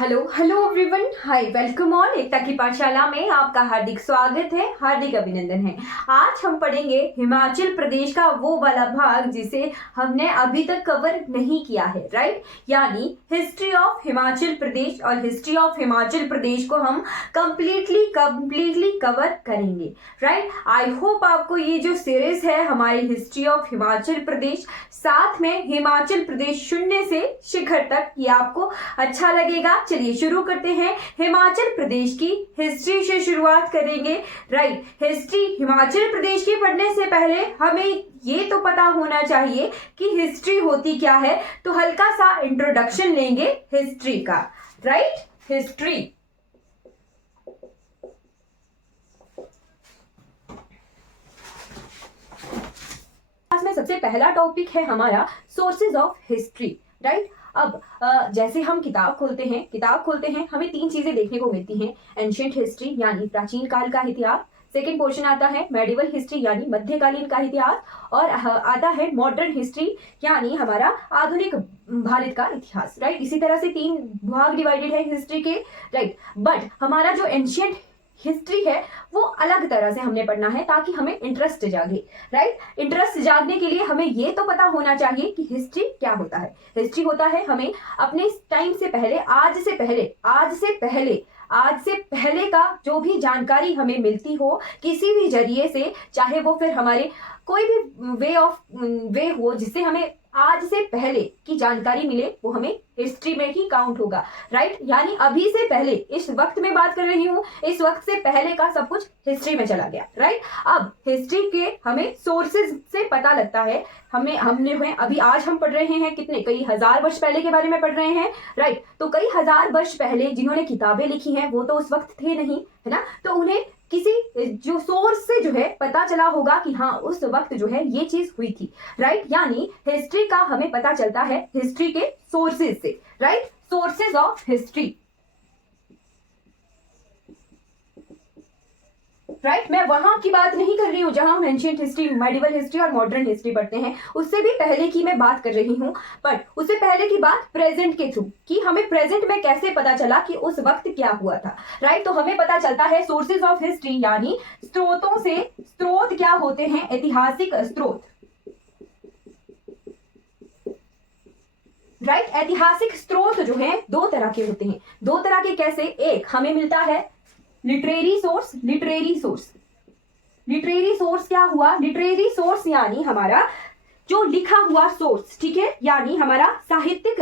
Hello hello everyone, hi, welcome on Ekta की पाठशाला में आपका हार्दिक स्वागत है, हार्दिक अभिनंदन है। आज हम पढ़ेंगे हिमाचल प्रदेश का वो वाला भाग जिसे हमने अभी तक कवर नहीं किया है, राइट। यानी हिस्ट्री ऑफ हिमाचल प्रदेश, और हिस्ट्री ऑफ हिमाचल प्रदेश को हम कंप्लीटली कवर करेंगे, राइट। आई होप आपको ये जो सीरीज है हमारी हिस्ट्री ऑफ हिमाचल प्रदेश, साथ में हिमाचल प्रदेश शून्य से शिखर तक, ये आपको अच्छा लगेगा। चलिए शुरू करते हैं। हिमाचल प्रदेश की हिस्ट्री से शुरुआत करेंगे, राइट। हिस्ट्री हिमाचल प्रदेश की पढ़ने से पहले हमें ये तो पता होना चाहिए कि हिस्ट्री होती क्या है, तो हल्का सा इंट्रोडक्शन लेंगे हिस्ट्री का, राइट। हिस्ट्री में सबसे पहला टॉपिक है हमारा सोर्सेज ऑफ हिस्ट्री, राइट। अब जैसे हम किताब खोलते हैं हमें तीन चीजें देखने को मिलती हैं। एंशिएंट हिस्ट्री यानी प्राचीन काल का इतिहास, सेकेंड पोर्शन आता है मेडिवल हिस्ट्री यानी मध्यकालीन का इतिहास, और आता है मॉडर्न हिस्ट्री यानी हमारा आधुनिक भारत का इतिहास, राइट। इसी तरह से तीन भाग डिवाइडेड है हिस्ट्री के, राइट। बट हमारा जो एंशिएंट हिस्ट्री है वो अलग तरह से हमने पढ़ना है ताकि हमें इंटरेस्ट जागे, राइट। इंटरेस्ट जागने के लिए हमें ये तो पता होना चाहिए कि हिस्ट्री क्या होता है। हिस्ट्री होता है हमें अपने टाइम से पहले, आज से पहले का जो भी जानकारी हमें मिलती हो किसी भी जरिए से, चाहे वो फिर हमारे कोई भी वे हो जिससे हमें आज से पहले की जानकारी मिले, वो हमें हिस्ट्री में ही काउंट होगा, राइट। यानी अभी से पहले, इस वक्त में बात कर रही हूँ, इस वक्त से पहले का सब कुछ हिस्ट्री में चला गया, राइट। अब हिस्ट्री के हमें सोर्सेज से पता लगता है, हमने अभी आज हम पढ़ रहे हैं कितने, कई हजार वर्ष पहले के बारे में पढ़ रहे हैं, राइट। तो कई हजार वर्ष पहले जिन्होंने किताबें लिखी हैं वो तो उस वक्त थे नहीं, है ना, तो उन्हें किसी जो सोर्स से जो है पता चला होगा कि हाँ उस वक्त जो है ये चीज हुई थी, राइट। यानी हिस्ट्री का हमें पता चलता है हिस्ट्री के सोर्सेज से, right. Sources of history, right. मैं वहां की बात नहीं कर रही हूं जहां हम एंशिएंट हिस्ट्री, मेडिवल हिस्ट्री और मॉडर्न हिस्ट्री पढ़ते हैं, उससे भी पहले की मैं बात कर रही हूं। बट उससे पहले की बात प्रेजेंट के थ्रू, कि हमें प्रेजेंट में कैसे पता चला कि उस वक्त क्या हुआ था, राइट। तो हमें पता चलता है सोर्सेज ऑफ हिस्ट्री यानी स्रोतों से। स्रोत क्या होते हैं? ऐतिहासिक स्रोत, राइट। ऐतिहासिक स्रोत जो है दो तरह के होते हैं। दो तरह के कैसे? एक हमें मिलता है लिटरेरी सोर्स। लिटरेरी सोर्स क्या हुआ? लिटरेरी सोर्स यानी हमारा जो लिखा हुआ सोर्स, ठीक है, यानी हमारा साहित्यिक,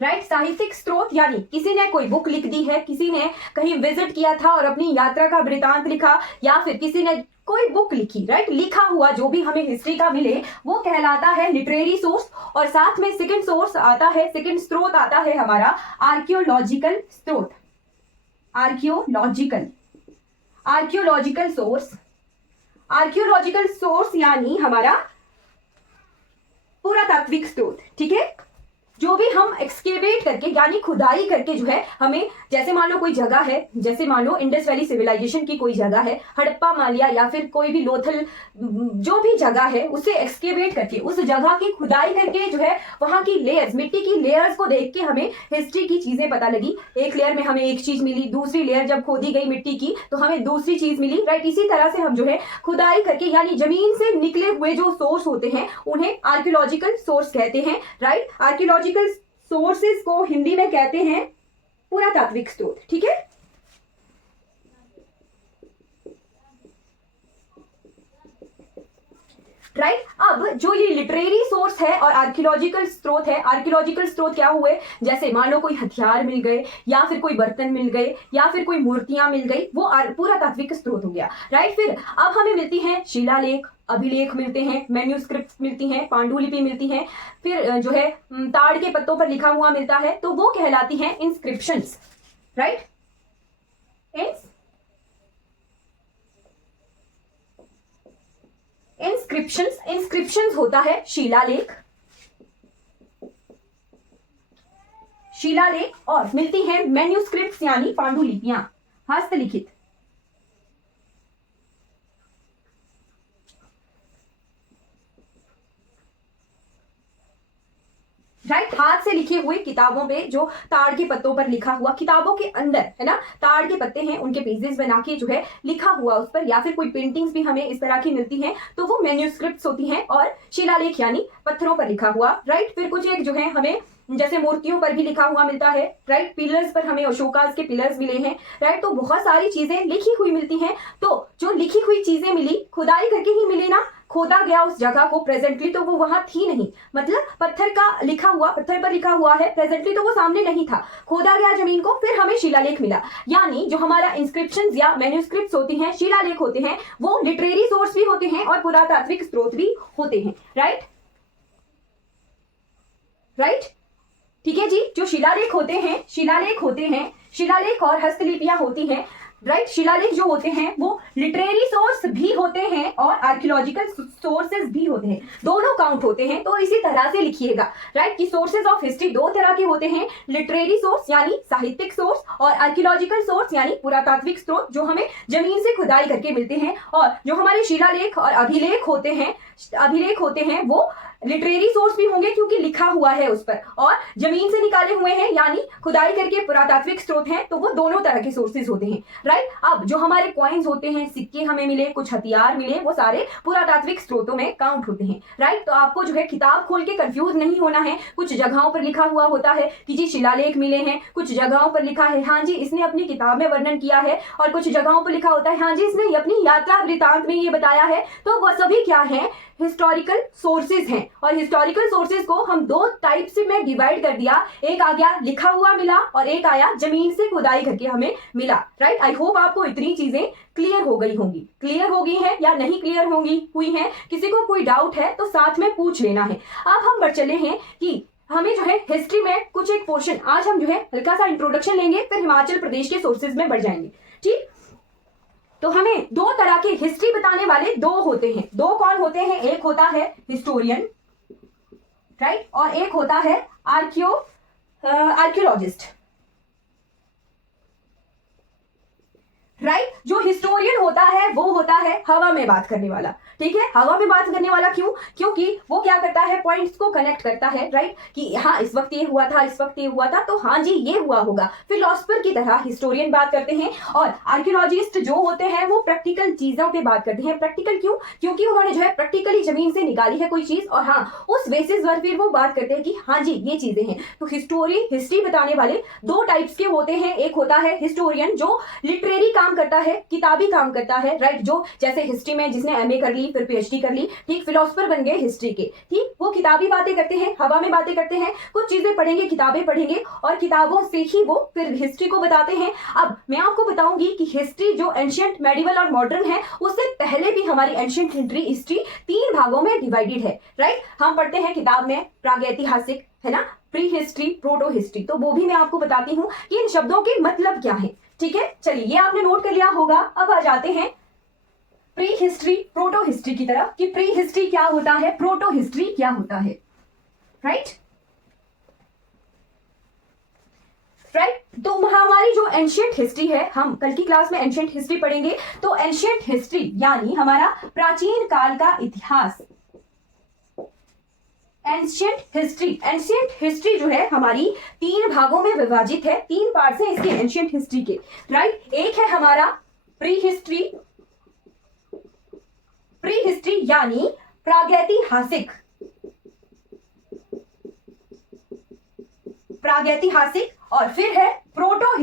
राइट। साहित्यिक स्रोत यानी किसी ने कोई बुक लिख दी है, किसी ने कहीं विजिट किया था और अपनी यात्रा का वृतांत लिखा, या फिर किसी ने कोई बुक लिखी, राइट। लिखा हुआ जो भी हमें हिस्ट्री का मिले वो कहलाता है लिटरेरी सोर्स। और साथ में सेकंड सोर्स आता है, सेकंड स्रोत आता है हमारा आर्कियोलॉजिकल स्रोत। आर्कियोलॉजिकल सोर्स यानी हमारा पुरातात्विक स्रोत, ठीक है। जो भी हम एक्सकेवेट करके यानी खुदाई करके जो है हमें, जैसे मान लो कोई जगह है, जैसे मान लो इंडस वैली सिविलाइजेशन की कोई जगह है, हड़प्पा मालिया या फिर कोई भी लोथल, जो भी जगह है उसे एक्सकेवेट करके, उस जगह की खुदाई करके जो है वहां की लेयर्स, मिट्टी की लेयर्स को देख के हमें हिस्ट्री की चीजें पता लगी। एक लेयर में हमें एक चीज मिली, दूसरी लेयर जब खोदी गई मिट्टी की तो हमें दूसरी चीज मिली, राइट। इसी तरह से हम जो है खुदाई करके यानी जमीन से निकले हुए जो सोर्स होते हैं उन्हें आर्कियोलॉजिकल सोर्स कहते हैं, राइट। आर्कियोलॉजिकल सोर्सेज को हिंदी में कहते हैं पुरातात्विक स्रोत, ठीक है। राइट। अब जो ये लिटरेरी सोर्स है और आर्कियोलॉजिकल स्रोत है, आर्कियोलॉजिकल स्रोत क्या हुए? जैसे मान लो कोई हथियार मिल गए, या फिर कोई बर्तन मिल गए, या फिर कोई मूर्तियां मिल गई, वो पुरातात्विक स्रोत हो गया, राइट। फिर अब हमें मिलती हैं शिलालेख, अभिलेख मिलते हैं, मैन्यूस्क्रिप्ट मिलती हैं, पांडुलिपि मिलती हैं, फिर जो है ताड़ के पत्तों पर लिखा हुआ मिलता है, तो वो कहलाती हैं इंस्क्रिप्शंस, राइट। इंस्क्रिप्शंस होता है शिलालेख, और मिलती हैं मैन्यूस्क्रिप्ट्स यानी पांडुलिपियां, हस्तलिखित। राइट, हाथ से लिखे हुए किताबों पे जो ताड़ के पत्तों पर लिखा हुआ, किताबों के अंदर है ना ताड़ के पत्ते हैं उनके पेजेस बना के जो है लिखा हुआ उस पर, या फिर कोई पेंटिंग्स भी हमें इस तरह की मिलती हैं तो वो मैन्यूस्क्रिप्ट्स होती हैं, और शिलालेख यानी पत्थरों पर लिखा हुआ। राइट, फिर कुछ एक जो है हमें जैसे मूर्तियों पर भी लिखा हुआ मिलता है। राइट, पिलर्स पर हमें अशोकास के पिलर्स मिले हैं। राइट, तो बहुत सारी चीजें लिखी हुई मिलती हैं। तो जो लिखी हुई चीजें मिली खुदाई करके ही मिली ना, खोदा गया उस जगह को प्रेजेंटली तो वो वहां थी नहीं, मतलब पत्थर का लिखा हुआ, पत्थर पर लिखा हुआ है, प्रेजेंटली तो वो सामने नहीं था, खोदा गया जमीन को, फिर हमें शिलालेख मिला। यानी जो हमारा इंस्क्रिप्शंस या मैन्यूस्क्रिप्ट्स होती हैं, शिलालेख होते हैं, वो लिटरेरी सोर्स भी होते हैं और पुरातात्विक स्रोत भी होते हैं। राइट राइट, ठीक है जी। जो शिलालेख होते हैं, शिलालेख और हस्तलिपियां होती हैं। राइट, शिलालेख जो होते हैं वो लिटरेरी सोर्स भी होते हैं और आर्कियोलॉजिकल सोर्सेज भी होते हैं, दोनों काउंट होते हैं। तो इसी तरह से लिखिएगा राइट कि सोर्सेज ऑफ हिस्ट्री दो तरह के होते हैं, लिटरेरी सोर्स यानी साहित्यिक सोर्स, और आर्कियोलॉजिकल सोर्स यानी पुरातात्विक स्रोत जो हमें जमीन से खुदाई करके मिलते हैं। और जो हमारे शिलालेख और अभिलेख होते हैं वो लिटरेरी सोर्स भी होंगे क्योंकि लिखा हुआ है उस पर, और जमीन से निकाले हुए हैं यानी खुदाई करके पुरातात्विक स्रोत हैं, तो वो दोनों तरह के सोर्सेज होते हैं। राइट, अब जो हमारे कॉइन्स होते हैं, सिक्के हमें मिले, कुछ हथियार मिले, वो सारे पुरातात्विक स्रोतों में काउंट होते हैं। राइट, तो आपको जो है किताब खोल के कंफ्यूज नहीं होना है। कुछ जगहों पर लिखा हुआ होता है कि जी शिलालेख मिले हैं, कुछ जगहों पर लिखा है हाँ जी इसने अपनी किताब में वर्णन किया है, और कुछ जगहों पर लिखा होता है हाँ जी इसने अपनी यात्रा वृतांत में ये बताया है। तो वह सभी क्या है, हिस्टोरिकल सोर्सेज हैं। और हिस्टोरिकल सोर्सेज को हम दो टाइप से में डिवाइड कर दिया, एक आ गया लिखा हुआ मिला और एक आया जमीन से खुदाई करके हमें मिला। राइट, आई होप आपको इतनी चीजें क्लियर हो गई होंगी, क्लियर हो गई हैं या नहीं क्लियर हुई हैं। किसी को कोई डाउट है तो साथ में पूछ लेना है। अब हम बढ़ चले हैं कि हमें जो है हिस्ट्री में कुछ एक पोर्शन, आज हम जो है हल्का सा इंट्रोडक्शन लेंगे, फिर हिमाचल प्रदेश के सोर्सेज में बढ़ जाएंगे। ठीक, तो हमें दो तरह के हिस्ट्री बताने वाले दो होते हैं। दो कौन होते हैं, एक होता है हिस्टोरियन राइट, और एक होता है आर्कियोलॉजिस्ट। राइट, जो हिस्टोरियन होता है वो होता है हवा में बात करने वाला। ठीक है, हवा में बात करने वाला क्यों, क्योंकि वो क्या करता है, पॉइंट्स को कनेक्ट करता है। राइट, कि हाँ इस वक्त ये हुआ था, इस वक्त ये हुआ था, तो हाँ जी ये हुआ होगा। फिलोसफर की तरह हिस्टोरियन बात करते हैं, और आर्कियोलॉजिस्ट जो होते हैं वो प्रैक्टिकल चीजों पे बात करते हैं। प्रैक्टिकल क्यों, क्योंकि उन्होंने जो है प्रैक्टिकली जमीन से निकाली है कोई चीज, और हाँ उस बेसिस पर फिर वो बात करते हैं कि हाँ जी ये चीजें हैं। तो हिस्ट्री बताने वाले दो टाइप्स के होते हैं। एक होता है हिस्टोरियन जो लिटरेरी काम करता है, किताबी काम करता है। राइट, जो जैसे हिस्ट्री में जिसने एमए कर ली फिर पीएचडी कर ली, ठीक, फिलोसफर बन गए हिस्ट्री के। ठीक, वो किताबी बातें करते हैं, हवा में बातें करते हैं, कुछ चीजें पढ़ेंगे, किताबें पढ़ेंगे, और किताबों से ही वो फिर हिस्ट्री को बताते हैं। अब मैं आपको बताऊंगी कि हिस्ट्री जो एंशिएंट, मेडिवल और मॉडर्न है, उससे पहले भी हमारी एंशिएंट हिस्ट्री तीन भागों में डिवाइडेड है। राइट, हम पढ़ते हैं किताब में प्रागैतिहासिक, है ना, प्री हिस्ट्री, प्रोटो हिस्ट्री, तो वो भी मैं आपको बताती हूँ कि इन शब्दों के मतलब क्या है। ठीक है, चलिए ये आपने नोट कर लिया होगा। अब आ जाते हैं प्री हिस्ट्री, प्रोटो हिस्ट्री की तरफ कि प्री हिस्ट्री क्या होता है, प्रोटो हिस्ट्री क्या होता है। राइट, तो हमारी जो एंशिएंट हिस्ट्री है, हम कल की क्लास में एंशिएंट हिस्ट्री पढ़ेंगे। तो एंशिएंट हिस्ट्री यानी हमारा प्राचीन काल का इतिहास। एंशिएंट हिस्ट्री जो है हमारी तीन भागों में विभाजित है, तीन पार्ट्स हैं इसके एंशिएंट हिस्ट्री के। राइट, एक है हमारा प्री हिस्ट्री यानी प्रागैतिहासिक, और फिर है प्रोटो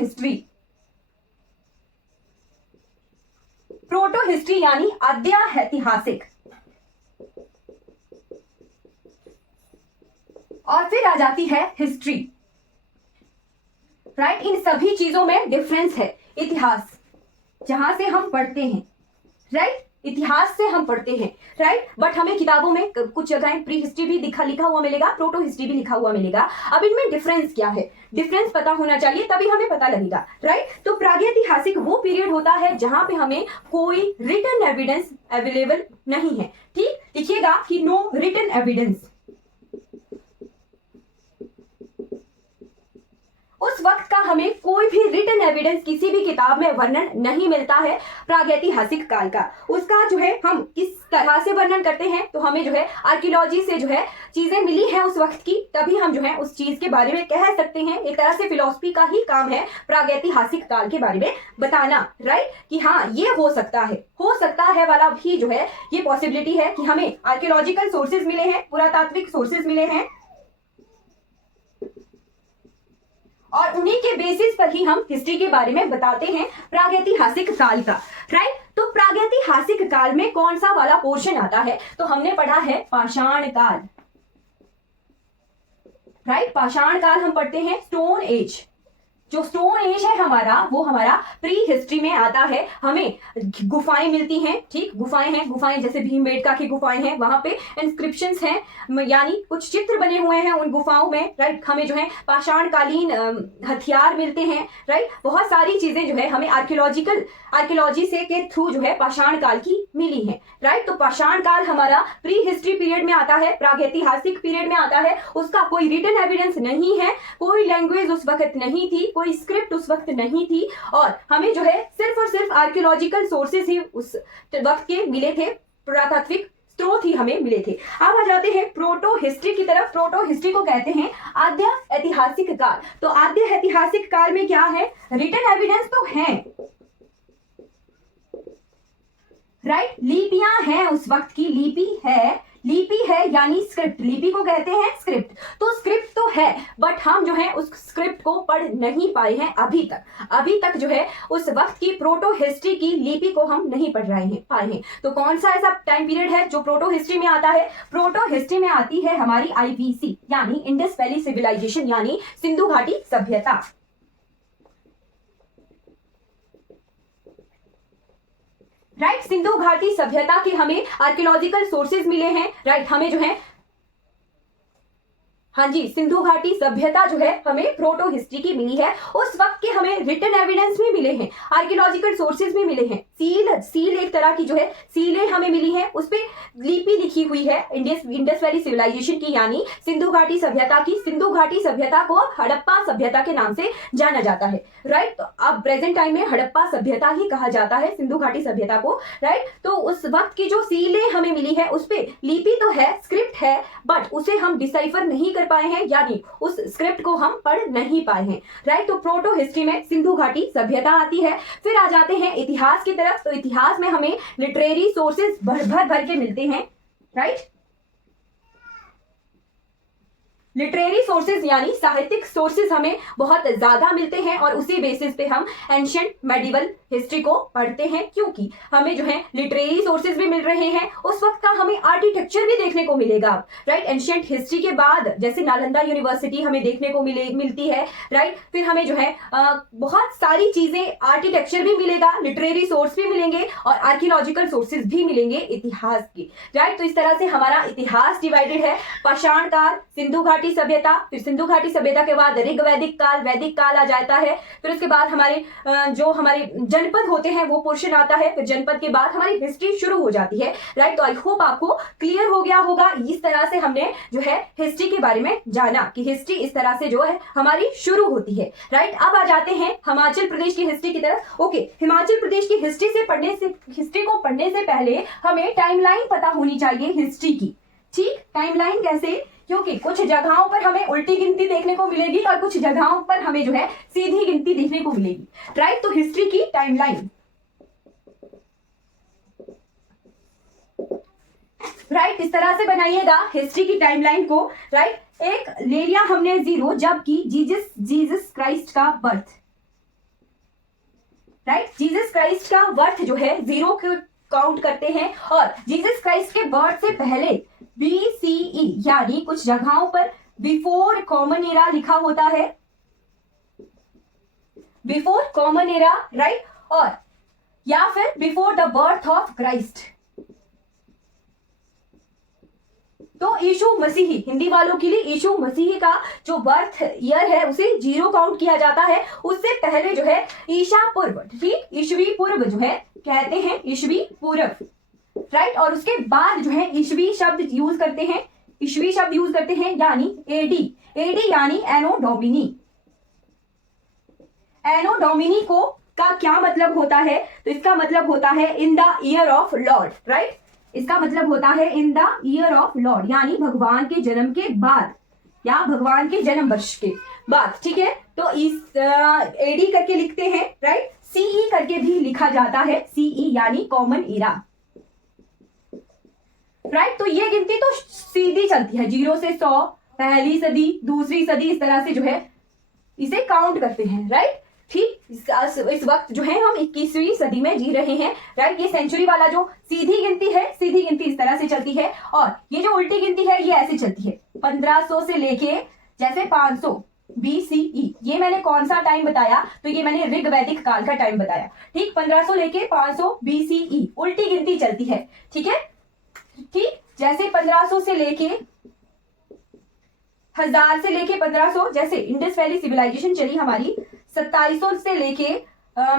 हिस्ट्री यानी अद्याऐतिहासिक, और फिर आ जाती है हिस्ट्री। राइट, इन सभी चीजों में डिफरेंस है। इतिहास जहां से हम पढ़ते हैं, राइट, इतिहास से हम पढ़ते हैं। राइट, बट हमें किताबों में कुछ जगह प्री हिस्ट्री भी लिखा हुआ मिलेगा, प्रोटो हिस्ट्री भी लिखा हुआ मिलेगा। अब इनमें डिफरेंस क्या है, डिफरेंस पता होना चाहिए, तभी हमें पता लगेगा। राइट, तो प्रागैतिहासिक वो पीरियड होता है जहां पे हमें कोई रिटन एविडेंस अवेलेबल नहीं है। ठीक, लिखिएगा कि नो रिटन एविडेंस। उस वक्त का हमें कोई भी रिटन एविडेंस किसी भी किताब में वर्णन नहीं मिलता है प्रागैतिहासिक काल का। उसका जो है हम किस तरह से वर्णन करते हैं, तो हमें जो है आर्कियोलॉजी से जो है चीजें मिली हैं उस वक्त की, तभी हम जो है उस चीज के बारे में कह सकते हैं। एक तरह से फिलॉसफी का ही काम है प्रागैतिहासिक काल के बारे में बताना, राइट, कि हाँ ये हो सकता है वाला भी जो है ये पॉसिबिलिटी है कि हमें आर्कियोलॉजिकल सोर्सेज मिले हैं, पुरातात्विक सोर्सेज मिले हैं, और उन्हीं के बेसिस पर ही हम हिस्ट्री के बारे में बताते हैं प्रागैतिहासिक काल का, राइट। तो प्रागैतिहासिक काल में कौन सा वाला पोर्शन आता है, तो हमने पढ़ा है पाषाण काल, राइट। पाषाण काल हम पढ़ते हैं स्टोन एज। जो स्टोन एज है हमारा, वो हमारा प्री हिस्ट्री में आता है। हमें गुफाएं मिलती हैं, ठीक, गुफाएं जैसे भीमबेटका की गुफाएं हैं, वहां पे इंस्क्रिप्शंस हैं, यानी कुछ चित्र बने हुए हैं उन गुफाओं में, राइट। हमें जो है पाषाण कालीन हथियार मिलते हैं, राइट। बहुत सारी चीजें जो है हमें आर्कियोलॉजी से के थ्रू जो है पाषाण काल की मिली है, राइट। तो पाषाण काल हमारा प्री हिस्ट्री पीरियड में आता है, प्रागैतिहासिक पीरियड में आता है। उसका कोई रिटन एविडेंस नहीं है, कोई लैंग्वेज उस वक्त नहीं थी, कोई स्क्रिप्ट उस वक्त नहीं थी, और हमें जो है सिर्फ और सिर्फ आर्कियोलॉजिकल सोर्सेज ही उस वक्त के मिले थे, पुरातात्विक स्रोत ही हमें मिले थे। अब आ जाते हैं प्रोटो हिस्ट्री की तरफ। प्रोटो हिस्ट्री को कहते हैं आद्य ऐतिहासिक काल। तो आद्य ऐतिहासिक काल में क्या है, रिटन एविडेंस तो है, राइट, लिपियां हैं, उस वक्त की लिपि है यानी स्क्रिप्ट, लिपि को कहते हैं स्क्रिप्ट। तो स्क्रिप्ट तो है, बट हम जो है उस स्क्रिप्ट को पढ़ नहीं पाए हैं अभी तक जो है उस वक्त की प्रोटो हिस्ट्री की लिपि को हम नहीं पढ़ पाए हैं। तो कौन सा ऐसा टाइम पीरियड है जो प्रोटो हिस्ट्री में आता है? प्रोटो हिस्ट्री में आती है हमारी IVC यानी इंडस वैली सिविलाइजेशन, यानी सिंधु घाटी सभ्यता, राइट। सिंधु घाटी सभ्यता के हमें आर्कियोलॉजिकल सोर्सेज मिले हैं, राइट। हमें जो है, हाँ जी, सिंधु घाटी सभ्यता जो है हमें प्रोटो हिस्ट्री की मिली है। उस वक्त के हमें रिटन एविडेंस भी मिले हैं, आर्कियोलॉजिकल सोर्सेज भी मिले हैं। सील एक तरह की जो है सीलें हमें मिली हैं, उस पे लिपि लिखी हुई है इंडस वैली सिविलाइजेशन की, यानी सिंधु घाटी सभ्यता की। सिंधु घाटी सभ्यता को हड़प्पा सभ्यता के नाम से जाना जाता है, राइट। तो अब प्रेजेंट टाइम में हड़प्पा सभ्यता ही कहा जाता है सिंधु घाटी सभ्यता को, राइट। तो उस वक्त की जो सीलें हमें मिली है उस पे लिपि तो है, स्क्रिप्ट है, बट उसे हम डिसाइफर नहीं कर पाए हैं, यानी उस स्क्रिप्ट को हम पढ़ नहीं पाए हैं, राइट। तो प्रोटो हिस्ट्री में सिंधु घाटी सभ्यता आती है। फिर आ जाते हैं इतिहास की तरफ। तो इतिहास में हमें लिटरेरी सोर्सेज भर के मिलते हैं, राइट। लिटरेरी सोर्सेज यानी साहित्यिक सोर्सेज हमें बहुत ज्यादा मिलते हैं, और उसी बेसिस पे हम एंशिएंट मेडिवल हिस्ट्री को पढ़ते हैं, क्योंकि हमें जो है लिटरेरी सोर्सेज भी मिल रहे हैं। उस वक्त का हमें आर्किटेक्चर भी देखने को मिलेगा, राइट। एंशिएंट हिस्ट्री के बाद जैसे नालंदा यूनिवर्सिटी हमें देखने को मिलती है, राइट। फिर हमें जो है बहुत सारी चीजें, आर्किटेक्चर भी मिलेगा, लिटरेरी सोर्स भी मिलेंगे, और आर्कियोलॉजिकल सोर्सेज भी मिलेंगे इतिहास की, राइट। तो इस तरह से हमारा इतिहास डिवाइडेड है। पाषाण काल, सिंधु घाटी सभ्यता, फिर सिंधु घाटी सभ्यता के बाद ऋग वैदिक काल आ जाता है। फिर उसके बाद हमारे जो हमारे जनपद होते हैं वो पोर्शन आता है। फिर जनपद के बाद हमारी हिस्ट्री शुरू हो जाती है, राइट। तो आई होप आपको क्लियर हो गया होगा। इस तरह से हमने जो है हिस्ट्री के बारे में जाना कि हिस्ट्री इस तरह से जो है हमारी शुरू होती है, राइट। अब आ जाते हैं हिमाचल प्रदेश की हिस्ट्री की तरफ। ओके, हिमाचल प्रदेश की हिस्ट्री को पढ़ने से पहले हमें टाइमलाइन पता होनी चाहिए हिस्ट्री की, ठीक। टाइमलाइन कैसे? क्योंकि कुछ जगहों पर हमें उल्टी गिनती देखने को मिलेगी और कुछ जगहों पर हमें जो है सीधी गिनती देखने को मिलेगी, राइट। तो हिस्ट्री की टाइमलाइन, राइट, इस तरह से बनाइएगा हिस्ट्री की टाइमलाइन को, राइट। एक ले लिया हमने 0, जबकि जीसस क्राइस्ट का बर्थ, राइट, जीसस क्राइस्ट का बर्थ जो है 0 को काउंट करते हैं, और जीसस क्राइस्ट के बर्थ से पहले BCE यानी कुछ जगहों पर बिफोर कॉमन एरा लिखा होता है, बिफोर कॉमन एरा, राइट, और या फिर before the birth of Christ. तो यीशु मसीही, हिंदी वालों के लिए यीशु मसीही का जो बर्थ ईयर है उसे 0 काउंट किया जाता है। उससे पहले जो है ईशा पूर्व, ठीक, ईशवी पूर्व जो है कहते हैं, ईशवी पूर्व, राइट। और उसके बाद जो है ईशवी शब्द यूज करते हैं, यानी AD यानी एनो डोमिनी, एनो डोमिनिको का क्या मतलब होता है? तो इसका मतलब होता है in the year of Lord, right. इसका मतलब होता है in the year of Lord, यानी भगवान के जन्म के बाद या भगवान के जन्म वर्ष के बाद, ठीक है। तो इस एडी करके लिखते हैं, राइट। सीई करके भी लिखा जाता है, सीई यानी कॉमन इरा, राइट। तो ये गिनती तो सीधी चलती है, 0 से 100, पहली सदी, दूसरी सदी, इस तरह से जो है इसे काउंट करते हैं, राइट। ठीक, इस वक्त जो है हम 21वीं सदी में जी रहे हैं, राइट। ये सेंचुरी वाला जो सीधी गिनती है, सीधी गिनती इस तरह से चलती है, और ये जो उल्टी गिनती है ये ऐसे चलती है, 1500 से लेके जैसे 500 BCE। ये मैंने कौन सा टाइम बताया? तो ये मैंने ऋग वैदिक काल का टाइम बताया, ठीक। 1500 लेके 500 BCE उल्टी गिनती चलती है, ठीक है। ठीक, जैसे 1500 से लेके 1000 से लेके 1500, जैसे इंडस वैली सिविलाइजेशन चली हमारी 2700 से लेके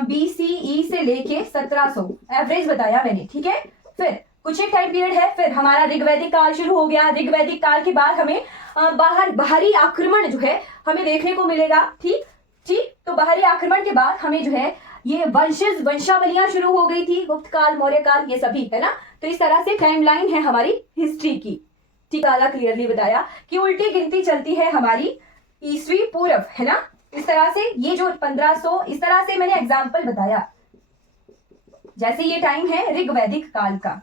BCE से लेके 1700, एवरेज बताया मैंने, ठीक है। फिर कुछ एक टाइम पीरियड है, फिर हमारा ऋग्वैदिक काल शुरू हो गया। ऋग्वैदिक काल के बाद हमें बाहरी आक्रमण जो है हमें देखने को मिलेगा, ठीक ठीक। तो बाहरी आक्रमण के बाद हमें जो है ये वंशावलियां शुरू हो गई थी, गुप्त काल, मौर्य काल, ये सभी, है ना। तो इस तरह से टाइमलाइन है हमारी हिस्ट्री की, ठीक। आला क्लियरली बताया कि उल्टी गिनती चलती है हमारी ईसवी पूर्व, है ना। इस तरह से ये जो 1500, इस तरह से मैंने एग्जाम्पल बताया, जैसे ये टाइम है ऋग्वैदिक काल का,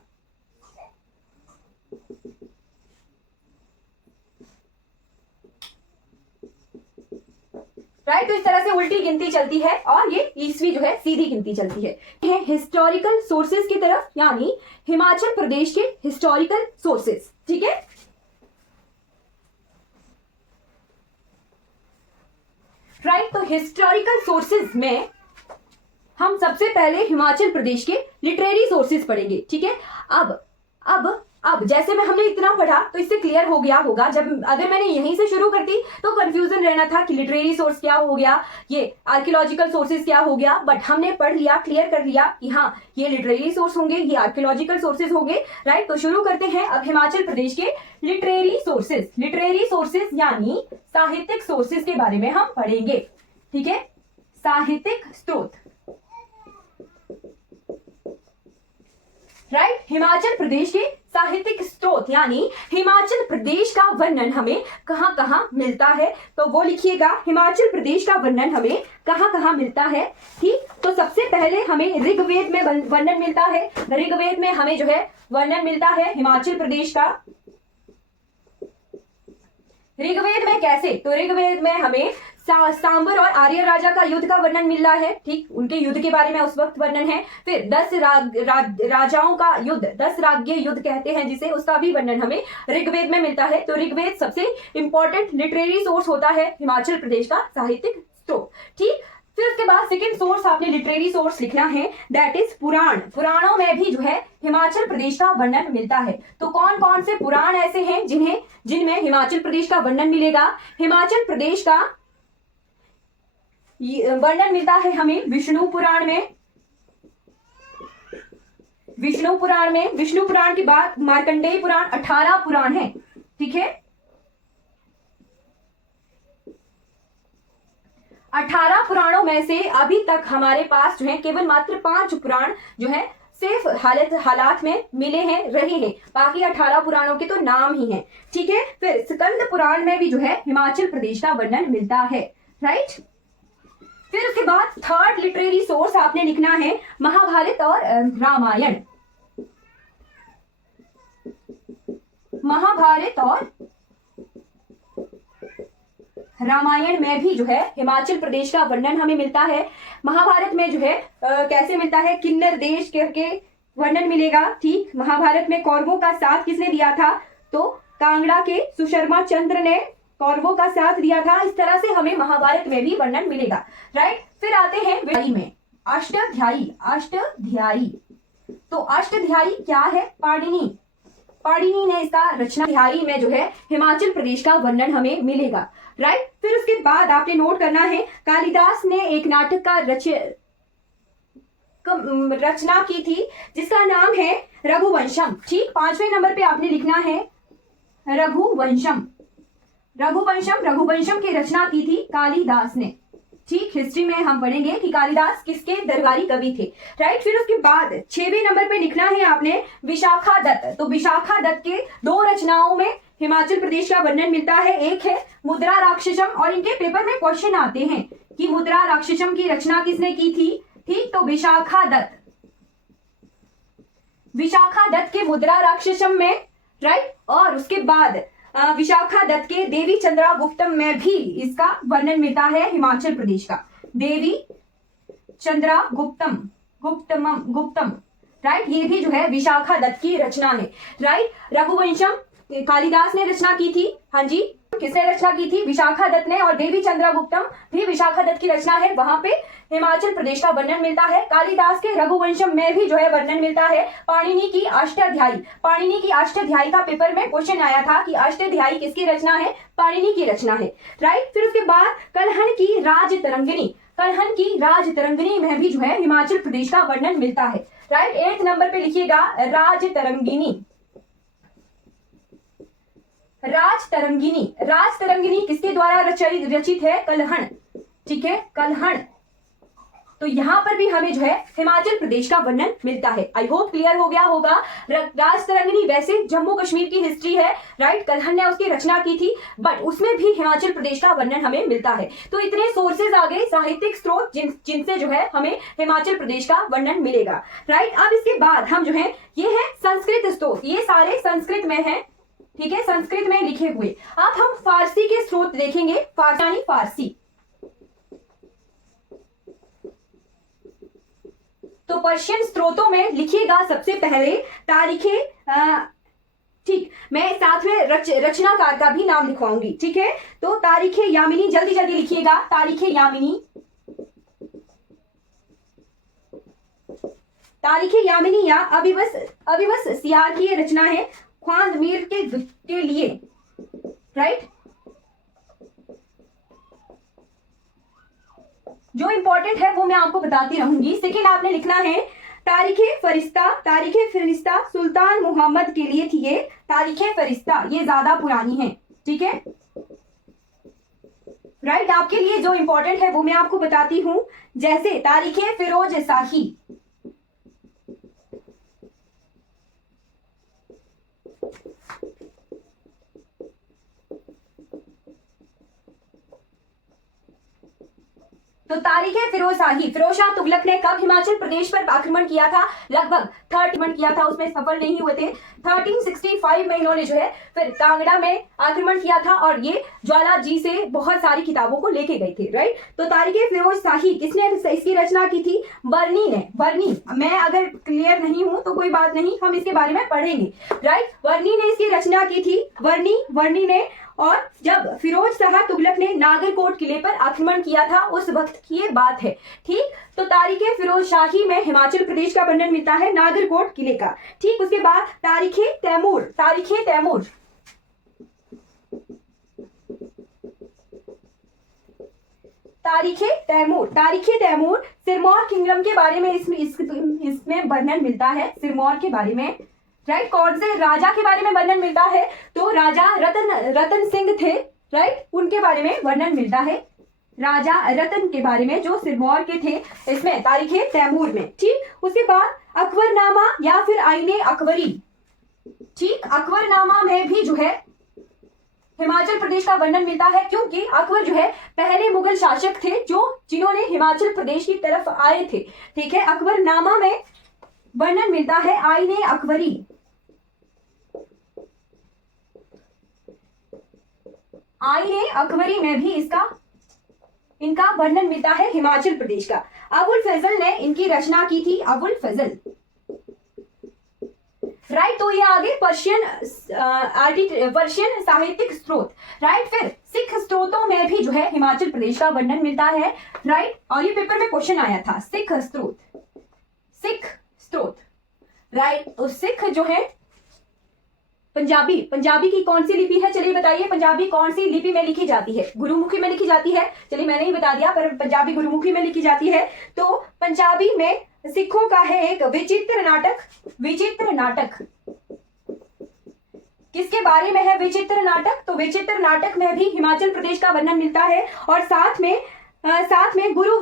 राइट। तो इस तरह से उल्टी गिनती चलती है, और ये ईस्वी जो है सीधी गिनती चलती है। हिस्टोरिकल सोर्सेज की तरफ, यानी हिमाचल प्रदेश के हिस्टोरिकल सोर्सेज, ठीक है। राइट, तो हिस्टोरिकल सोर्सेज में हम सबसे पहले हिमाचल प्रदेश के लिटरेरी सोर्सेज पढ़ेंगे, ठीक है। अब जैसे में हमने इतना पढ़ा तो इससे क्लियर हो गया होगा, जब अगर मैंने यहीं से शुरू करती तो कंफ्यूजन रहना था कि लिटरेरी सोर्स क्या हो गया, ये आर्कियोलॉजिकल सोर्सेज क्या हो गया। बट हमने पढ़ लिया, क्लियर कर लिया कि हाँ ये लिटरेरी सोर्स होंगे, ये आर्कियोलॉजिकल सोर्सेज होंगे, राइट। तो शुरू करते हैं अब हिमाचल प्रदेश के लिटरेरी सोर्सेज। लिटरेरी सोर्सेज यानी साहित्यिक सोर्सेज के बारे में हम पढ़ेंगे, ठीक है। साहित्यिक स्रोत, राइट। हिमाचल प्रदेश के साहित्यिक स्रोत यानी हिमाचल प्रदेश का वर्णन हमें कहां कहां मिलता है, तो वो लिखिएगा, हिमाचल प्रदेश का वर्णन हमें कहां कहां मिलता है, ठीक। तो सबसे पहले हमें ऋग्वेद में वर्णन मिलता है। ऋग्वेद में हमें जो है वर्णन मिलता है हिमाचल प्रदेश का। ऋग्वेद में कैसे? तो ऋग्वेद में हमें सांबर और आर्य राजा का युद्ध का वर्णन मिल रहा है, ठीक। उनके युद्ध के बारे में उस वक्त वर्णन है। फिर 10 राजाओं का युद्ध, 10 राज्य युद्ध कहते हैं जिसे, उसका भी वर्णन हमें ऋग्वेद में मिलता है। तो ऋग्वेद सबसे इंपॉर्टेंट लिटरेरी सोर्स होता है हिमाचल प्रदेश का साहित्यिक स्रोत, ठीक। फिर उसके बाद सेकंड सोर्स आपने लिटरेरी सोर्स लिखना है, दैट इज पुराण। पुराणों में भी जो है हिमाचल प्रदेश का वर्णन मिलता है। तो कौन कौन से पुराण ऐसे हैं जिनमें हिमाचल प्रदेश का वर्णन मिलेगा? हिमाचल प्रदेश का वर्णन मिलता है हमें विष्णु पुराण में। विष्णु पुराण के बाद मार्कंडेय पुराण, 18 पुराण है, ठीक है। 18 पुराणों में से अभी तक हमारे पास जो है केवल मात्र 5 पुराण जो है सिर्फ हालात में मिले हैं, रहे हैं। बाकी 18 पुराणों के तो नाम ही हैं, ठीक है। फिर स्कंद पुराण में भी जो है हिमाचल प्रदेश का वर्णन मिलता है, राइट। फिर उसके बाद थर्ड लिटरेरी सोर्स आपने लिखना है महाभारत और रामायण। महाभारत और रामायण में भी जो है हिमाचल प्रदेश का वर्णन हमें मिलता है। महाभारत में जो है कैसे मिलता है? किन्नर देश के वर्णन मिलेगा, ठीक। महाभारत में कौरवों का साथ किसने दिया था? तो कांगड़ा के सुशर्मा चंद्र ने कौरवों का साथ दिया था। इस तरह से हमें महाभारत में भी वर्णन मिलेगा, राइट। फिर आते हैं वेद में अष्टाध्यायी। तो अष्टाध्यायी क्या है? पाणिनि ने इसका रचना। अध्यायी में जो है हिमाचल प्रदेश का वर्णन हमें मिलेगा, राइट। फिर उसके बाद आपने नोट करना है कालिदास ने एक नाटक का रचना की थी जिसका नाम है रघुवंशम, ठीक। 5वें नंबर पे आपने लिखना है रघुवंशम की रचना की थी कालिदास ने, ठीक, हिस्ट्री में हम पढ़ेंगे कि कालिदास किसके दरबारी कवि थे, राइट। फिर उसके बाद 6वें नंबर पे लिखना है आपने विशाखा दत्त। तो विशाखा दत्त के 2 रचनाओं में हिमाचल प्रदेश का वर्णन मिलता है। एक है मुद्रा राक्षसम, और इनके पेपर में क्वेश्चन आते हैं कि मुद्रा राक्षसम की रचना किसने की थी, ठीक, तो विशाखा दत्त। विशाखा दत्त के मुद्रा राक्षसम में, राइट, और उसके बाद विशाखा दत्त के देवी चंद्रागुप्तम में भी इसका वर्णन मिलता है हिमाचल प्रदेश का। देवी चंद्रागुप्तम गुप्तम, राइट, ये भी जो है विशाखा दत्त की रचना है, राइट। रघुवंशम कालिदास ने रचना की थी, हाँ जी, किसने रचना की थी, विशाखा दत्त ने, और देवी चंद्रागुप्तम भी विशाखा दत्त की रचना है, वहां पे हिमाचल प्रदेश का वर्णन मिलता है। कालिदास के रघुवंशम में भी जो है वर्णन मिलता है। पाणिनि की अष्टाध्यायी का पेपर में क्वेश्चन आया था कि अष्टाध्यायी किसकी रचना है, पाणिनि की रचना है, राइट। फिर उसके बाद कलहन की राजतरंगिणी में भी जो है हिमाचल प्रदेश का वर्णन मिलता है, राइट। 8 नंबर पे लिखिएगा राजतरंगिनी किसके द्वारा रचित है, कलहन, ठीक है, कलहन। तो यहाँ पर भी हमें जो है हिमाचल प्रदेश का वर्णन मिलता है। आई होप क्लियर हो गया होगा। राजतरंगिनी वैसे जम्मू कश्मीर की हिस्ट्री है, राइट, कलहन ने उसकी रचना की थी, बट उसमें भी हिमाचल प्रदेश का वर्णन हमें मिलता है। तो इतने सोर्सेज आ गए, साहित्यिक स्रोत जिनसे जो है हमें हिमाचल प्रदेश का वर्णन मिलेगा, राइट। अब इसके बाद हम जो है, ये है संस्कृत स्रोत, ये सारे संस्कृत में है, ठीक है, संस्कृत में लिखे हुए। अब हम फारसी के स्रोत देखेंगे, फारसी। तो पर्शियन स्रोतों में लिखिएगा सबसे पहले तारीखें, ठीक, मैं साथ में रचनाकार का भी नाम लिखवाऊंगी, ठीक है। तो तारीखें यामिनी, जल्दी जल्दी लिखिएगा, तारीखें यामिनी या अभिवस सियार की ये रचना है ख्वांदमीर के लिए, राइट। जो इंपॉर्टेंट है वो मैं आपको बताती रहूंगी। सेकेंड आपने लिखना है तारीखे फरिश्ता सुल्तान मोहम्मद के लिए थी ये तारीखे फरिश्ता, ये ज्यादा पुरानी है, ठीक है, राइट। आपके लिए जो इंपॉर्टेंट है वो मैं आपको बताती हूं, जैसे तारीखे फिरोज शाही, तो तारीख है फिरोज शाह तुगलक ने कब हिमाचल प्रदेश पर आक्रमण किया था, लगभग 30 किया था, उसमें सफल नहीं हुए थे। 1365 में इन्होंने जो है फिर कांगड़ा में आक्रमण किया था, और ये ज्वाला जी से बहुत सारी किताबों को लेके गए थे, राइट। तो तारीख फिरोज शाही किसने इसकी रचना की थी, बर्नी ने। मैं अगर क्लियर नहीं हूं तो कोई बात नहीं, हम इसके बारे में पढ़ेंगे, राइट। बर्नी ने इसकी रचना की थी, बर्नी ने। और जब फिरोज शाह तुगलक ने नागरकोट किले पर आक्रमण किया था उस वक्त की ये बात है, ठीक। तो तारीखे फिरोज शाही में हिमाचल प्रदेश का वर्णन मिलता है नागरकोट किले का, ठीक। उसके बाद तारीखे तैमूर सिरमौर किंगडम के बारे में इसमें वर्णन मिलता है, सिरमौर के बारे में, राइट। कौन से राजा के बारे में वर्णन मिलता है, तो राजा रतन सिंह थे, राइट, उनके बारे में वर्णन मिलता है, राजा रतन के बारे में जो सिरमौर के थे, इसमें तारीखे तैमूर में, ठीक। उसके बाद अकबरनामा या फिर आईने अकबरी, ठीक, अकबरनामा में भी जो है हिमाचल प्रदेश का वर्णन मिलता है, क्योंकि अकबर जो है पहले मुगल शासक थे जिन्होंने हिमाचल प्रदेश की तरफ आए थे, ठीक है। अकबरनामा में वर्णन मिलता है आईने अकबरी, आईने अकबरी में भी इनका वर्णन मिलता है हिमाचल प्रदेश का। अबुल फजल ने इनकी रचना की थी, अबुल फजल, राइट। तो ये आगे पर्शियन साहित्यिक स्रोत, राइट। फिर सिख स्रोतों में भी जो है हिमाचल प्रदेश का वर्णन मिलता है, राइट। और ये पेपर में क्वेश्चन आया था, सिख स्रोत, राइट। तो सिख जो है पंजाबी की कौन सी लिपि है, चलिए बताइए, पंजाबी कौन सी लिपि में लिखी जाती है, गुरुमुखी में लिखी जाती है, चलिए मैंने ही बता दिया, पर पंजाबी गुरुमुखी में लिखी जाती है। तो पंजाबी में सिखों का है एक विचित्र नाटक किसके बारे में है, विचित्र नाटक। तो विचित्र नाटक में भी हिमाचल प्रदेश का वर्णन मिलता है, और साथ में साथ में गुरु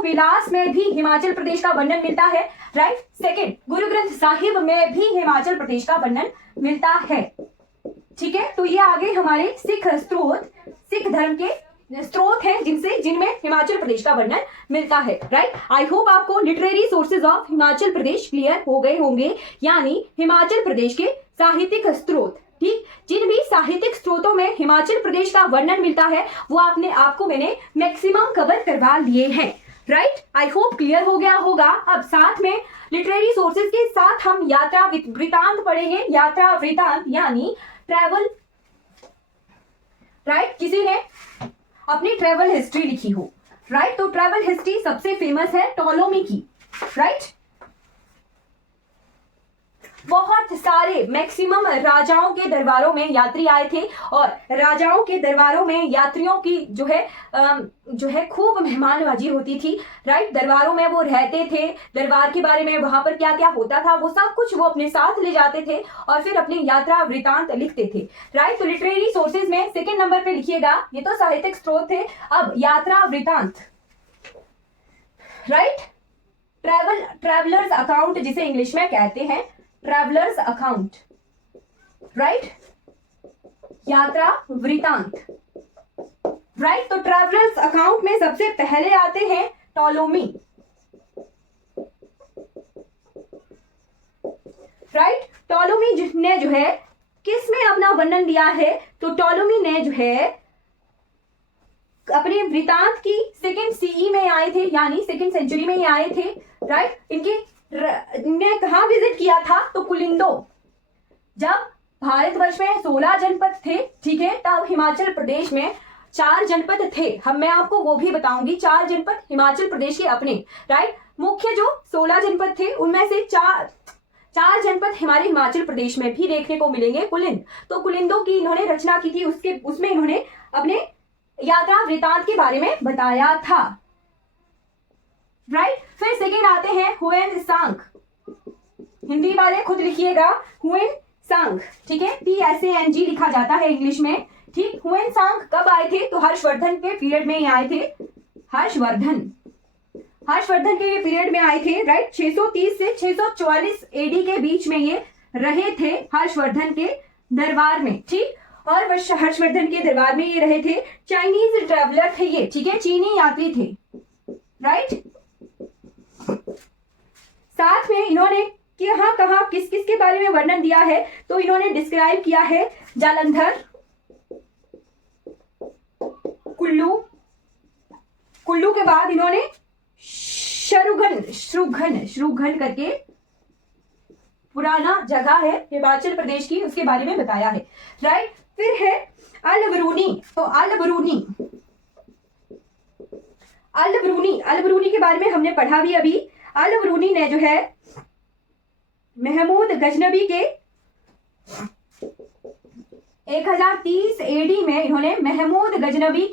विलास में भी हिमाचल प्रदेश का वर्णन मिलता है, राइट। सेकंड, गुरु ग्रंथ साहिब में भी हिमाचल प्रदेश का वर्णन मिलता है, ठीक है। तो ये आगे हमारे सिख धर्म के स्रोत हैं जिनमें हिमाचल प्रदेश का वर्णन मिलता है, राइट। आई होप आपको literary sources of Himachal Pradesh clear हो गए होंगे, यानी हिमाचल प्रदेश के साहित्यिक स्रोत, ठीक। जिन भी साहित्यिक स्रोतों में हिमाचल प्रदेश का वर्णन मिलता है वो आपको मैंने मैक्सिमम कवर करवा लिए हैं, राइट। आई होप क्लियर हो गया होगा। अब साथ में लिटरेरी सोर्सेज के साथ हम यात्रा वृतांत पढ़ेंगे। यात्रा वृतांत यानी ट्रैवल, राइट। किसी ने अपनी ट्रैवल हिस्ट्री लिखी हो, राइट। तो ट्रैवल हिस्ट्री सबसे फेमस है टॉलोमी की, राइट। बहुत सारे मैक्सिमम राजाओं के दरबारों में यात्री आए थे और राजाओं के दरबारों में यात्रियों की जो है खूब मेहमानबाजी होती थी, राइट। दरबारों में वो रहते थे, दरबार के बारे में वहां पर क्या क्या होता था वो सब कुछ वो अपने साथ ले जाते थे और फिर अपनी यात्रा वृतांत लिखते थे, राइट। तो लिटरेरी सोर्सेज में सेकेंड नंबर पे लिखिएगा, ये तो साहित्यिक स्रोत थे। अब यात्रा वृतांत, राइट। ट्रैवलर्स अकाउंट जिसे इंग्लिश में कहते हैं, ट्रैवलर्स अकाउंट, राइट। यात्रा वृतांत, राइट। तो ट्रैवलर्स अकाउंट में सबसे पहले आते हैं टॉलोमी, राइट। टॉलोमी ने जो है किस में अपना वर्णन दिया है, तो टॉलोमी ने जो है अपने वृतांत की सेकेंड सीई में आए थे, यानी सेकेंड सेंचुरी में ही आए थे, राइट। इन्हें कहा विजिट किया था, तो कुलिंदो। जब भारतवर्ष में 16 जनपद थे, ठीक है, तब हिमाचल प्रदेश में 4 जनपद थे। मैं आपको वो भी बताऊंगी, 4 जनपद हिमाचल प्रदेश के अपने, राइट। मुख्य जो 16 जनपद थे उनमें से 4 जनपद हमारे हिमाचल प्रदेश में भी देखने को मिलेंगे। कुलिंद, तो कुलिंदों की इन्होंने रचना की थी, उसमें इन्होंने अपने यात्रा वृतांत के बारे में बताया था, राइट। फिर सेकेंड आते हैं हुएन सांग, हिंदी वाले खुद लिखिएगा हुएन सांग, ठीक है। PSANG लिखा जाता है इंग्लिश में, ठीक। हुएन सांग कब आए थे, तो हर्षवर्धन के पीरियड में ही आए थे। हर्षवर्धन के पीरियड में आए थे, राइट। 630 से 644 AD के बीच में ये रहे थे हर्षवर्धन के दरबार में, ठीक। और हर्षवर्धन के दरबार में ये रहे थे। चाइनीज ट्रैवलर थे ये, ठीक है, चीनी यात्री थे, राइट। साथ में इन्होंने कहा किस किस के बारे में वर्णन दिया है, तो इन्होंने डिस्क्राइब किया है जालंधर, कुल्लू के बाद इन्होंने श्रुघन करके पुराना जगह है हिमाचल प्रदेश की, उसके बारे में बताया है, राइट। फिर है अलबरूनी, तो अलबरूनी के बारे में हमने पढ़ा भी अभी। अलबरूनी ने जो है महमूद गजनबी के 1030 AD में इन्होंने महमूद गजनबी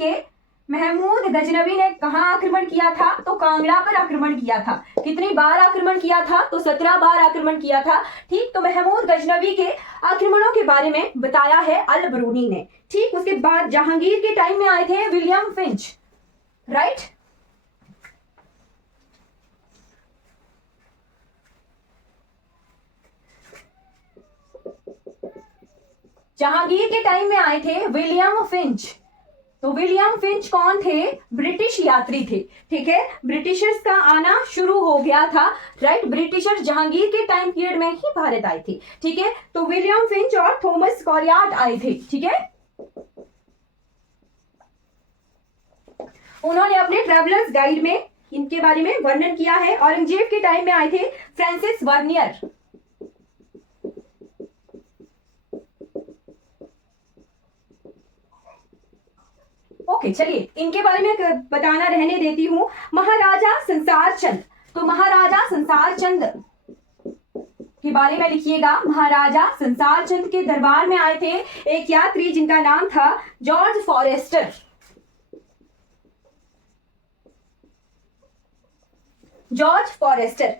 ने कहां आक्रमण किया था, तो कांगड़ा पर आक्रमण किया था। कितनी बार आक्रमण किया था, तो 17 बार आक्रमण किया था, ठीक। तो महमूद गजनबी के आक्रमणों के बारे में बताया है अलबरूनी ने, ठीक। उसके बाद जहांगीर के टाइम में आए थे विलियम फिंच, राइट। जहांगीर के टाइम में आए थे विलियम फिंच। तो विलियम फिंच कौन थे, ब्रिटिश यात्री थे, ठीक है। ब्रिटिशर्स का आना शुरू हो गया था, राइट। ब्रिटिशर्स जहांगीर के टाइम पीरियड में ही भारत आए थे, ठीक है। तो विलियम फिंच और थॉमस कॉरियार्ड आए थे, ठीक है। उन्होंने अपने ट्रैवलर्स गाइड में इनके बारे में वर्णन किया है। औरंगजेब के टाइम में आए थे फ्रांसिस वर्नियर, ओके। चलिए इनके बारे में बताना रहने देती हूं। महाराजा संसार चंद, तो महाराजा संसार चंद के बारे में लिखिएगा। महाराजा संसार चंद के दरबार में आए थे एक यात्री जिनका नाम था जॉर्ज फॉरेस्टर।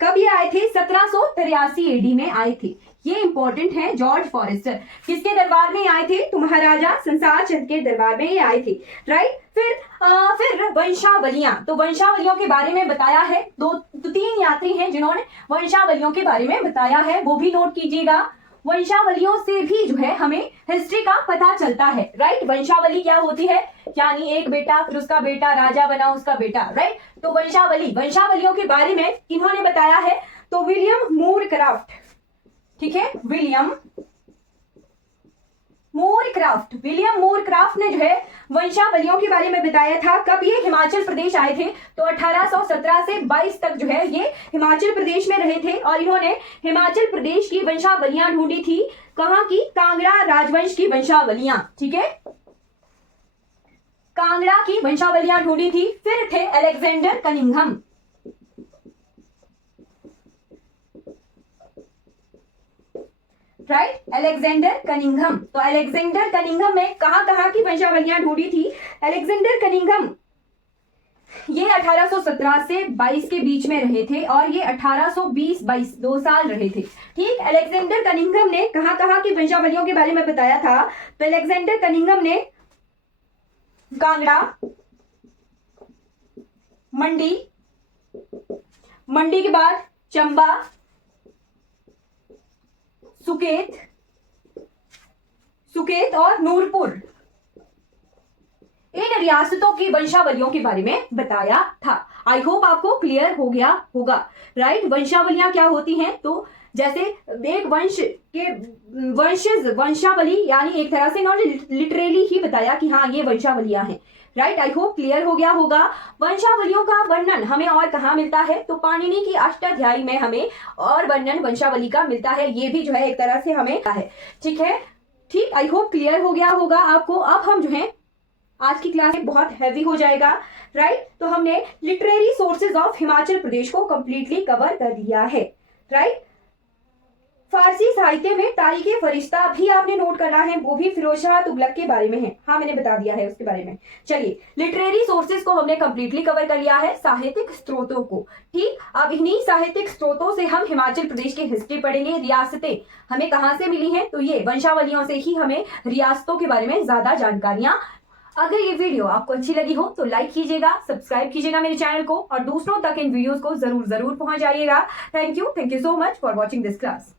कब ये आए थे, 1783 AD में आए थे। ये इंपॉर्टेंट है। जॉर्ज फॉरेस्टर किसके दरबार में आए थे? तो महाराजा संसार चंद के दरबार में ये आए थे, राइट। फिर वंशावलियां, तो वंशावलियों के बारे में बताया है। दो तीन यात्री हैं जिन्होंने वंशावलियों के बारे में बताया है, वो भी नोट कीजिएगा। वंशावलियों से भी जो है हमें हिस्ट्री का पता चलता है, राइट। वंशावली क्या होती है? यानी एक बेटा, फिर उसका बेटा राजा बना, उसका बेटा, राइट। तो वंशावलियों के बारे में इन्होंने बताया है तो विलियम मूरक्राफ्ट, ठीक है, विलियम मूरक्राफ्ट ने जो है वंशावलियों के बारे में बताया था। कब ये हिमाचल प्रदेश आए थे? तो 1817 से 22 तक जो है ये हिमाचल प्रदेश में रहे थे और इन्होंने हिमाचल प्रदेश की वंशावलियां ढूंढी थी। कहां की? कांगड़ा राजवंश की वंशावलियां, ठीक है, कांगड़ा की वंशावलियां ढूंढी थी। फिर थे Alexander Cunningham, right, Alexander Cunningham. तो अलेक्जेंडर कनिंघम में कहां की वंशावलियां ढूंढी थी? अलेक्जेंडर कनिंघम ये 1817 से 22 के बीच में रहे थे और ये 1820-22 2 साल रहे थे, ठीक। अलेक्जेंडर कनिंघम ने कहां की वंशावलियों के बारे में बताया था? तो अलेक्जेंडर कनिंघम ने कांगड़ा, मंडी के बाद चंबा, सुकेत और नूरपुर, इन रियासतों की वंशावलियों के बारे में बताया था। आई होप आपको क्लियर हो गया होगा, राइट। वंशावलियां क्या होती हैं? तो जैसे एक वंश के वंशावली, यानी एक तरह से इन्होंने लिटरेली ही बताया कि हाँ ये वंशावलियां हैं, राइट। आई होप क्लियर हो गया होगा। वंशावलियों का वर्णन हमें और कहाँ मिलता है? तो पाणिनि की अष्टाध्यायी में हमें और वर्णन वंशावली का मिलता है। ये भी जो है एक तरह से हमें है, ठीक है, ठीक। आई होप क्लियर हो गया होगा आपको। अब हम जो है आज की क्लास में बहुत हैवी हो जाएगा, राइट। तो हमने literary sources of Himachal Pradesh को कंप्लीटली कवर कर दिया है, राइट। फारसी साहित्य में तारीखे फरिश्ता भी आपने नोट करना है, वो भी फिरोज शाह तुगलक के बारे में है। हाँ, मैंने बता दिया है उसके बारे में। चलिए, लिटरेरी सोर्सेज को हमने कंप्लीटली कवर कर लिया है, साहित्यिक स्रोतों को, ठीक। अब इन्हीं साहित्यिक स्रोतों से हम हिमाचल प्रदेश की हिस्ट्री पढ़ेंगे। रियासतें हमें कहाँ से मिली हैं? तो ये वंशावलियों से ही हमें रियासतों के बारे में ज्यादा जानकारियां। अगर ये वीडियो आपको अच्छी लगी हो तो लाइक कीजिएगा, सब्सक्राइब कीजिएगा मेरे चैनल को और दूसरों तक इन वीडियोस को जरूर पहुंचाइएगा। Thank you so much for watching this class.